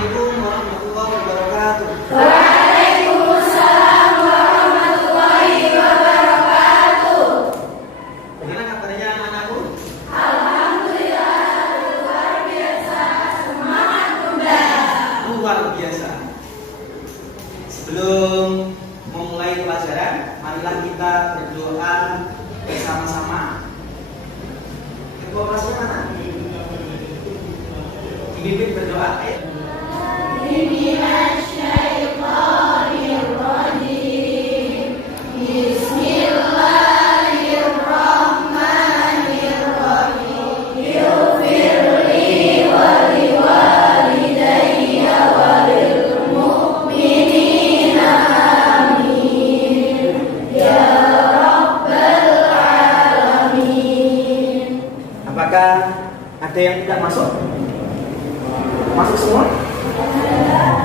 Assalamualaikum warahmatullahi wabarakatuh. Waalaikumsalam warahmatullahi wabarakatuh. Bagaimana kabarnya anak-anakku? Alhamdulillah luar biasa, semangat bunda. Luar biasa. Sebelum memulai pelajaran, marilah kita berdoa bersama-sama. Ketua kelasnya mana? Dibimbing berdoa. Minasyaitonirrajim. Bismillahirrahmanirrahim. Ighfirli wa liwalidayya wa lil mu'minina amin. Ya Rabbal alamin. Apakah ada yang tidak masuk? Masuk semua?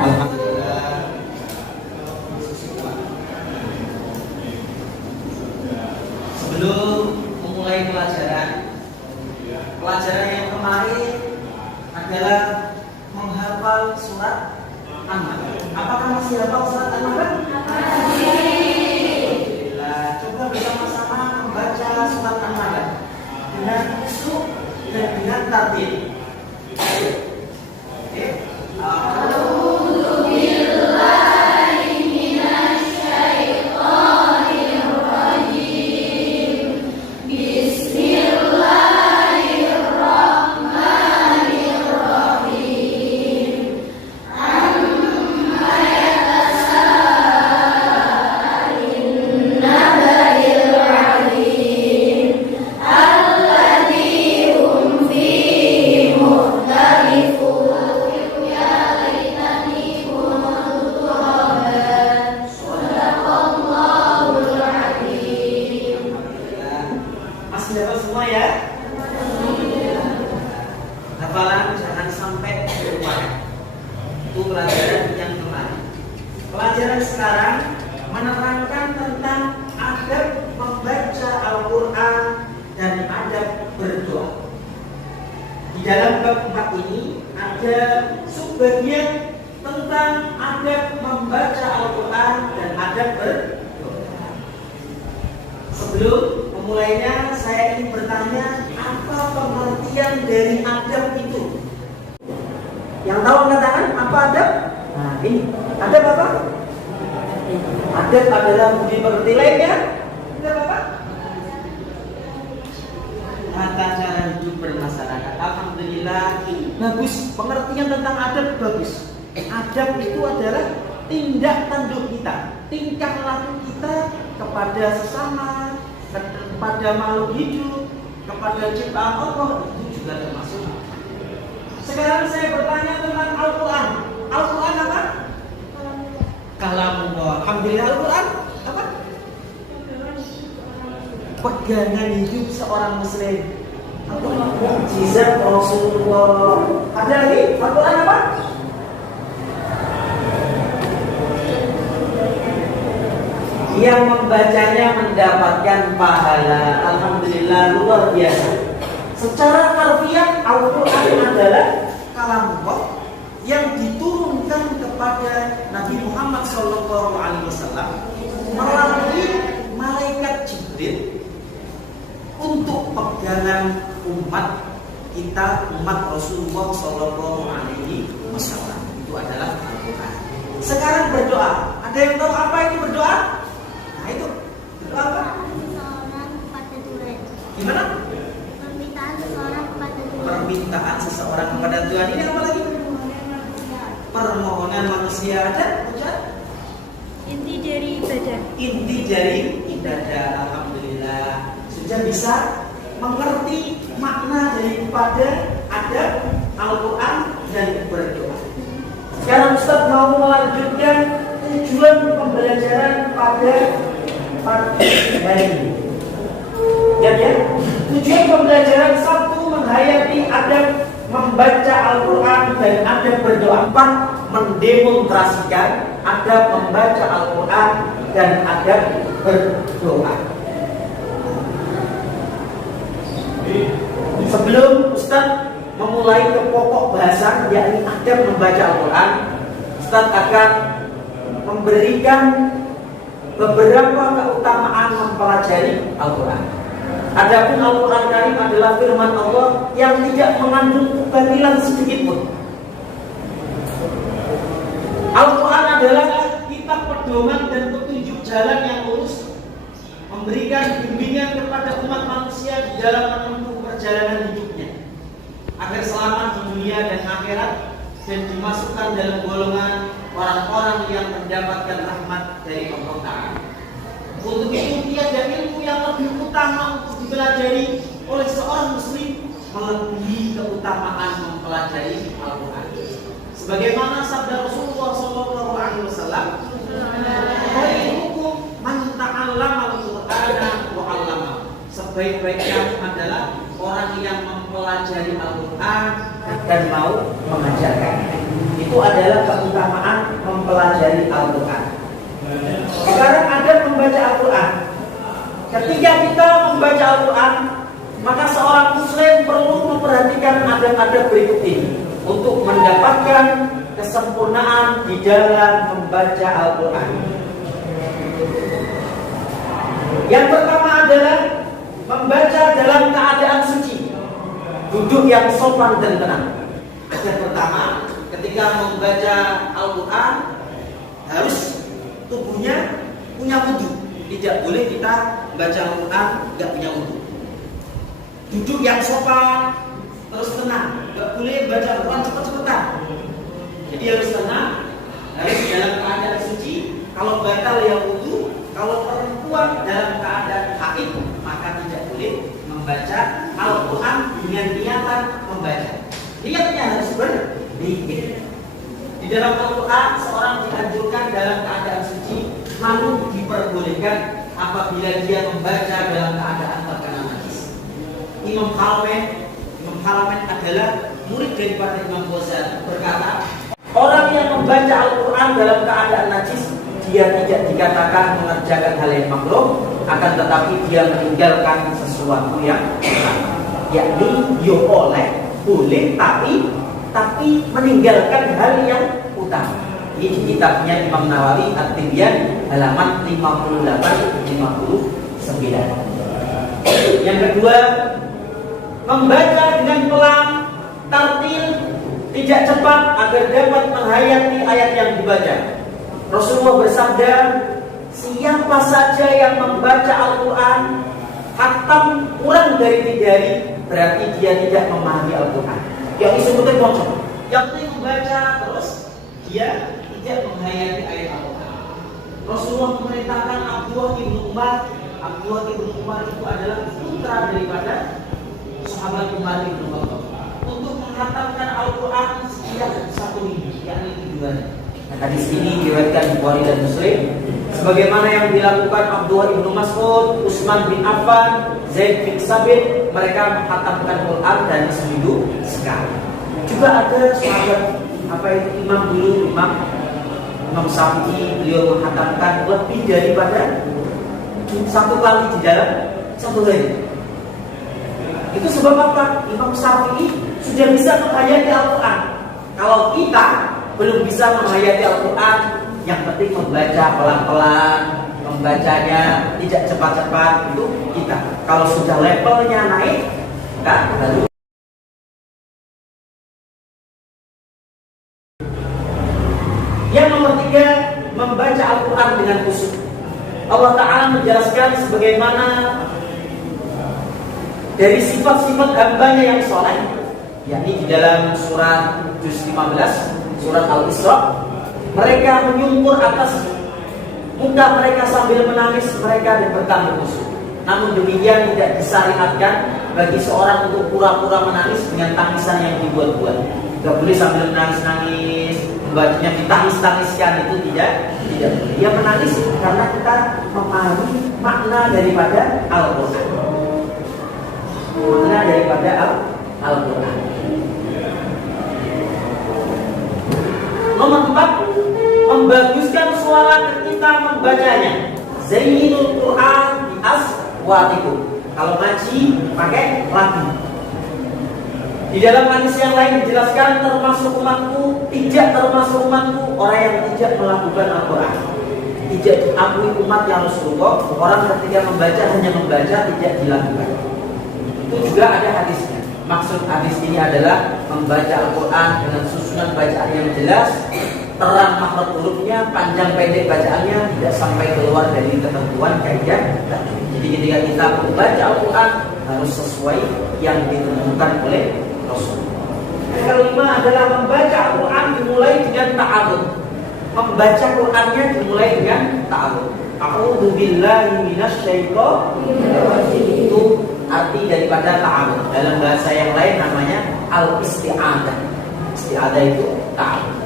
Alhamdulillah. Sebelum memulai pelajaran yang kemarin adalah menghafal surat An-Nahl. Apakah masih hafal surat An-Nahl? Alhamdulillah. Coba bersama-sama membaca surat An-Nahl dengan khusyuk dan dengan tartil. Hafalan jangan sampai terlupakan. Itu pelajaran yang kemarin. Pelajaran sekarang menerangkan tentang adab membaca Al-Quran dan adab berdoa. Di dalam bab 4 ini ada subbagian tentang adab membaca Al-Quran dan adab berdoa. Sebelum memulainya, saya ingin bertanya, apa pengertian dari adab itu? Yang tahu angkat tangan, apa adab? Nah, ini adab apa? Adab adalah budi pekerti lainnya. Adab apa? Tata cara hidup bermasyarakat. Alhamdulillah, bagus. Pengertian tentang adab bagus. Adab itu adalah tindak tanduk kita, tingkah laku kita kepada sesama, kepada makhluk hidup, kepada ciptaan Allah, itu juga termasuk. Sekarang saya bertanya tentang Al-Quran. Al-Quran apa? Kalamullah. Alhamdulillah, Al-Quran apa? Pegangan hidup seorang muslim. Al-Quran mukjizat Rasulullah. Ada lagi? Al-Quran apa? Yang membacanya mendapatkan pahala. Alhamdulillah, luar biasa. Secara harfiah, Al-Quran adalah kalamullah yang diturunkan kepada Nabi Muhammad SAW melalui malaikat Jibril untuk pegangan umat kita, umat Rasulullah SAW. Itu adalah Al-Quran. Sekarang berdoa. Ada yang tahu apa itu berdoa? Nah itu berdoa apa? Seseorang kepada Tuhan. Gimana? Permintaan seseorang kepada Tuhan. Permintaan seseorang kepada Tuhan. Ini apa lagi? Permohonan manusia. Dan Inti dari ibadah. inti dari ibadah. Alhamdulillah, sudah bisa mengerti makna daripada adab Al-Quran dan berdoa. Sekarang Ustaz mau melanjutkan tujuan pembelajaran pada pagi hari ini. Ya. Tujuan pembelajaran satu, menghayati adab membaca Al-Quran dan adab berdoa. 4, mendemonstrasikan adab membaca Al-Quran dan adab berdoa. Sebelum Ustaz memulai ke pokok bahasan, yakni adab membaca Al-Quran, Ustaz akan memberikan beberapa keutamaan mempelajari Al-Quran. Adapun Al-Quran Karim adalah firman Allah yang tidak mengandung kebatilan sedikit pun. Al-Quran adalah kitab pedoman dan petunjuk jalan yang lurus, memberikan bimbingan kepada umat manusia di dalam menempuh perjalanan hidupnya agar selamat di dunia dan akhirat dan dimasukkan dalam golongan orang-orang yang mendapatkan rahmat dari Allah Ta'ala. Untuk itu tiada ilmu yang lebih utama untuk dipelajari oleh seorang muslim melebihi keutamaan mempelajari Al-Quran. Sebagaimana sabda Rasulullah SAW, "Khairukum man ta'allama al-Qur'ana wa 'allama." Sebaik-baiknya adalah orang yang mempelajari Al-Quran dan mau mengajarkannya. Itu adalah keutamaan mempelajari Al-Quran. Sekarang ada membaca Al-Quran. Ketika kita membaca Al-Quran, maka seorang muslim perlu memperhatikan adab-adab berikut ini untuk mendapatkan kesempurnaan di dalam membaca Al-Quran. Yang pertama adalah membaca dalam keadaan suci, duduk yang sopan dan tenang. Yang pertama, ketika membaca Al-Quran harus tubuhnya punya wudu. Tidak boleh kita baca Al-Quran nggak punya wudu. Duduk yang sopan, terus tenang. Nggak boleh baca Al-Quran cepat-cepatan. Jadi harus tenang, harus dalam keadaan suci. Kalau batal ya wudu. Kalau perempuan dalam keadaan haid, maka tidak boleh membaca Al-Quran dengan niatan membaca. Niatnya harus berzikir. Di dalam Al-Quran seorang dianjurkan dalam keadaan suci, namun diperbolehkan apabila dia membaca dalam keadaan terkena najis. Imam Halamen adalah murid daripada Imam Ghazali, berkata, orang yang membaca Al-Quran dalam keadaan najis, dia tidak dikatakan mengerjakan hal yang makruh, akan tetapi dia meninggalkan sesuatu yang haram. Yakni boleh tapi meninggalkan hal yang utama. Ini di kitabnya Imam Nawawi At-Tibyan halaman 58-59. Yang kedua, membaca dengan pelan, tartil, tidak cepat agar dapat menghayati ayat yang dibaca. Rasulullah bersabda, siapa saja yang membaca Al-Quran hatam kurang dari 3 hari, berarti dia tidak memahami Al-Quran. Yang disebutkan pocong, yang penting membaca terus dia tidak menghayati ayat Al-Quran. Rasulullah memerintahkan Abdullah ibnu Umar. Abdullah ibnu Umar itu adalah putra daripada sahabat Umar ibnu Khattab, untuk menghatamkan Al-Quran setiap 1 minggu, yakni 7 hari. Hadis ini diriwayatkan Bukhari dan Muslim. Sebagaimana yang dilakukan Abdullah ibnu Mas'ud, Utsman bin Affan, Zaid bin Sabit, mereka menghatamkan Quran dan seminggu sekali. Juga ada sahabat Imam Syafi'i, beliau menghatamkan lebih daripada 1 kali di dalam 1 hari. Itu sebab apa? Imam Syafi'i sudah bisa menghayati Al-Quran. Kalau kita belum bisa menghayati Al-Quran, yang penting membaca pelan-pelan, membacanya tidak cepat-cepat, itu kita. Kalau sudah levelnya naik, baru. Yang nomor 3, membaca Al-Quran dengan khusyuk. Allah Ta'ala menjelaskan sebagaimana dari sifat-sifat hambanya yang soleh, yakni di dalam surat juz 15, surat Al-Isra, mereka menyungkur atas muka mereka sambil menangis mereka dan bertambah khusyuk. Namun demikian tidak disyariatkan bagi seorang untuk pura-pura menangis dengan tangisan yang dibuat-buat. Tidak boleh sambil menangis-nangis, membacanya ditangis-tangiskan, itu tidak boleh. Dia menangis karena kita memahami makna daripada Al-Quran. Makna daripada Al-Quran. Nomor 4, membaguskan suara ketika membacanya. Zainul Quran bi aswatikum. Kalau ngaji pakai lagu. Di dalam hadis yang lain dijelaskan termasuk umatku, tidak termasuk umatku orang yang tidak melakukan Al-Quran. Tidak diakui umat yang Rasulullah. Orang ketika membaca hanya membaca, tidak dilakukan. Itu juga ada hadisnya. Maksud hadis ini adalah membaca Al-Quran dengan susunan bacaan yang jelas, terang makhraj hurufnya, panjang pendek bacaannya, tidak sampai keluar dari ketentuan kaidah. Jadi ketika kita membaca Al-Quran harus sesuai yang ditentukan oleh Rasulullah. Yang kelima adalah membaca Al-Quran dimulai dengan ta'awudz. Membaca Qurannya dimulai dengan ta'awudz. A'udzu billahi minasyaitonir rajim. Itu arti daripada ta'awudz. Dalam bahasa yang lain namanya al-isti'adzah. Isti'adzah itu ta'awudz.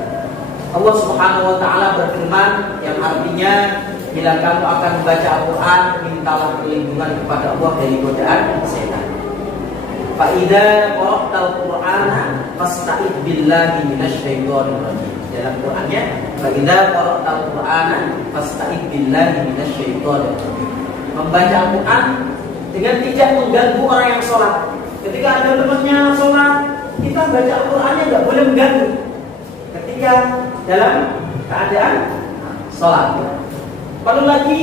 Allah Subhanahu wa taala berfirman yang artinya bila kamu akan membaca Al-Quran, mintalah perlindungan kepada Allah dari godaan setan. Fa idza qara'tal Qur'ana fasta'id billahi minasyaitonir rajim. Dalam Qur'annya, fa idza qara'tal Qur'ana fasta'id billahi minasyaitonir rajim. Membaca Al-Quran dengan tidak mengganggu orang yang sholat. Ketika ada temannya sholat, kita baca Al-Qurannya nggak boleh mengganggu. Ketika dalam keadaan sholat. Lalu lagi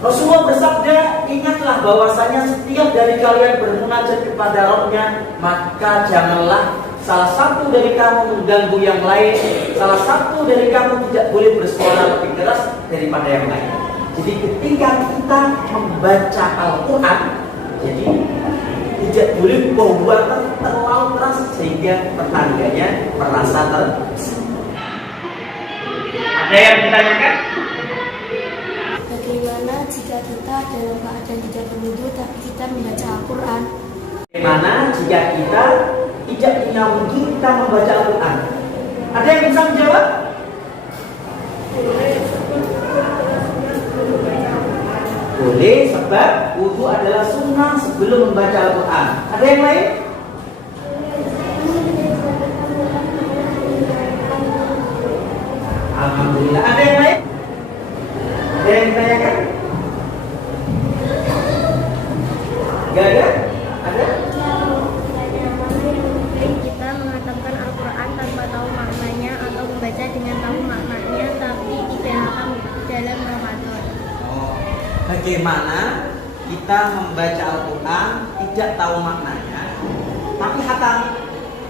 Rasulullah bersabda, ingatlah bahwasanya setiap dari kalian bermunajat kepada Rabbnya, maka janganlah salah satu dari kamu mengganggu yang lain, salah satu dari kamu tidak boleh bersuara lebih keras daripada yang lain. Jadi ketika kita membaca Al-Quran, jadi tidak boleh bahwa terlalu keras sehingga tetangganya merasa tersiksa. Ada yang ditanyakan? Bagaimana jika kita dalam keadaan tidak berwudu tapi kita membaca Al-Quran? Bagaimana jika kita tidak punya wudu kita membaca Al-Quran? Ada yang bisa menjawab? Boleh, sebab wudu adalah sunnah sebelum membaca Al-Quran. Ada yang lain? Alhamdulillah. Ada yang lain? Ada yang ditanyakan? Gak ada? Ada? Kita mengatakan Al-Quran tanpa tahu maknanya atau membaca dengan tahu maknanya tapi tidak akan dalam Ramadan. Bagaimana kita membaca Al-Quran tidak tahu maknanya tapi hatam,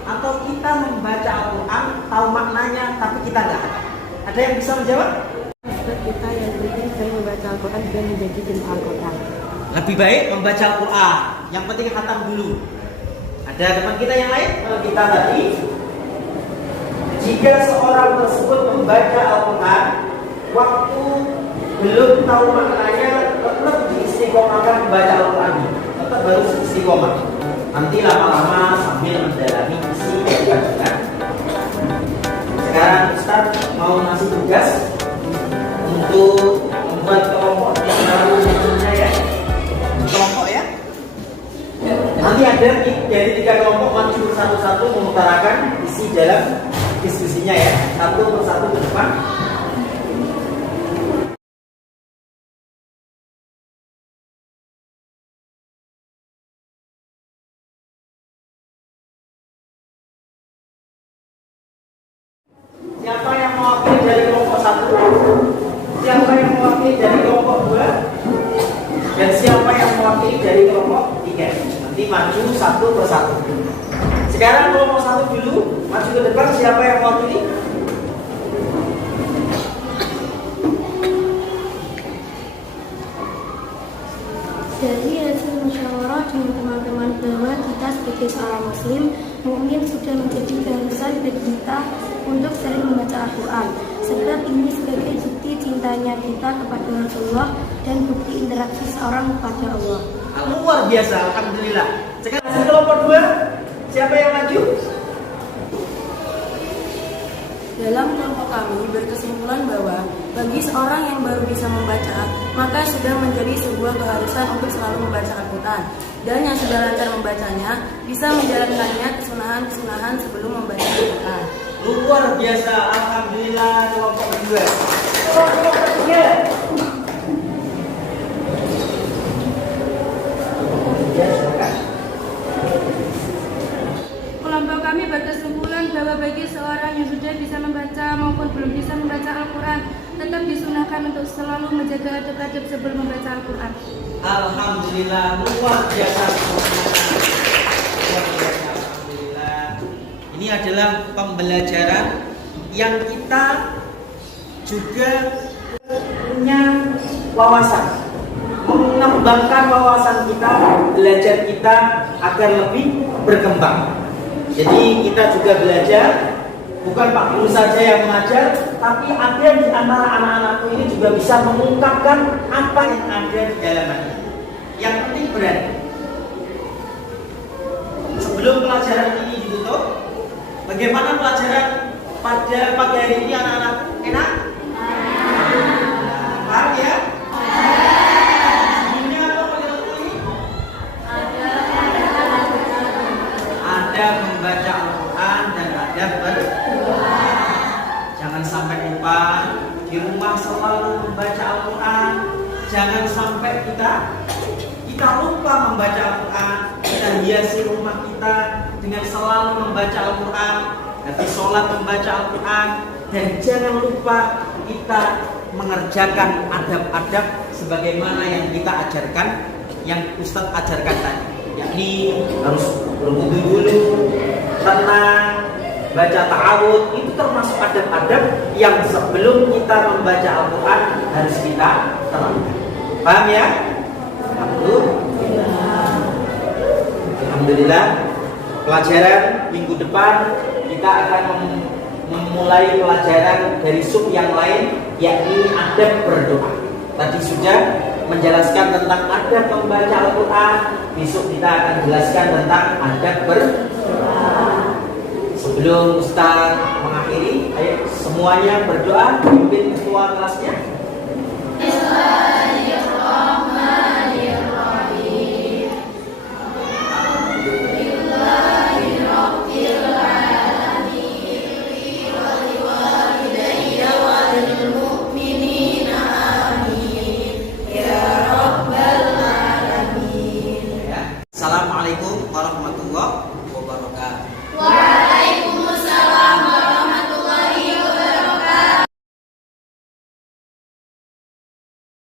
atau kita membaca Al-Quran tahu maknanya tapi kita nggak hatam? Ada yang bisa menjawab? Kita yang penting sering membaca Al-Quran dan menjadi cinta Al-Quran. Lebih baik membaca Al-Quran, yang penting hatam dulu. Ada teman kita yang lain? Kalau kita tadi, jika seorang tersebut membaca Al-Quran waktu belum tahu maknanya, tetap diistiqomahkan membaca Al-Quran, tetap harus istiqomah. Nanti lama-lama sambil mendalami isi dari bacaan. Sekarang Ustaz mau ngasih tugas untuk membuat kelompok yang baru tentunya ya. Kelompok ya. Nanti ada dari 3 kelompok maju satu-satu mengutarakan isi dalam diskusinya ya. Satu persatu ke depan. Siapa yang mewakili dari kelompok 1? Siapa yang mewakili dari kelompok 2? Dan siapa yang mewakili dari kelompok 3? Nanti maju satu persatu. Sekarang kelompok 1 dulu, maju ke depan. Siapa yang mewakili? Dari hasil musyawarah dengan teman-teman bahwa kita sebagai seorang muslim mungkin sudah menjadi keharusan bagi kita untuk sering membaca Al-Quran, sebab ini sebagai bukti cintanya kita kepada Rasulullah dan bukti interaksi seorang kepada Allah. Luar biasa, alhamdulillah. Sekarang kelompok 2, siapa yang maju? Dalam kelompok kami berkesimpulan bahwa bagi seorang yang baru bisa membaca, maka sudah menjadi sebuah keharusan untuk selalu membaca Al-Quran. Dan yang sudah lancar membacanya, bisa menjalankannya kesunahan-kesunahan sebelum membaca Al-Quran. Luar biasa, alhamdulillah. Kelompok 2. Kelompok 3. bahwa bagi seorang yang sudah bisa membaca maupun belum bisa membaca Al-Quran, tetap disunahkan untuk selalu menjaga adab-adab sebelum membaca Al-Quran. Alhamdulillah, luar biasa. Luar biasa, alhamdulillah. Ini adalah pembelajaran yang kita juga punya wawasan, mengembangkan wawasan kita, belajar kita agar lebih berkembang. Jadi kita juga belajar, bukan Pak Guru saja yang mengajar, tapi ada di antara anak-anakku ini juga bisa mengungkapkan apa yang ada di dalam hati. Yang penting berani. Sebelum pelajaran ini ditutup, bagaimana pelajaran pada pagi hari ini anak-anak? Enak? Paham ya? Sebelumnya apa pelajaran ini? Ada membaca Al-Quran dan ada berdoa. Jangan sampai lupa di rumah selalu membaca Al-Quran. Jangan sampai kita lupa membaca Al-Quran. Kita hiasi rumah kita dengan selalu membaca Al-Quran. Nanti sholat membaca Al-Quran. Dan jangan lupa kita mengerjakan adab-adab sebagaimana yang kita ajarkan, yang Ustadz ajarkan tadi, yakni harus berwudu dulu, tenang, baca ta'awud. Itu termasuk adab-adab yang sebelum kita membaca Al-Quran harus kita terapkan. Paham ya? Alhamdulillah. Pelajaran minggu depan kita akan memulai pelajaran dari sub yang lain, yakni adab berdoa. Tadi sudah menjelaskan tentang adab membaca Al-Quran. Besok kita akan jelaskan tentang adab berdoa. Sebelum Ustaz mengakhiri, ayo semuanya berdoa, pimpin ketua kelasnya.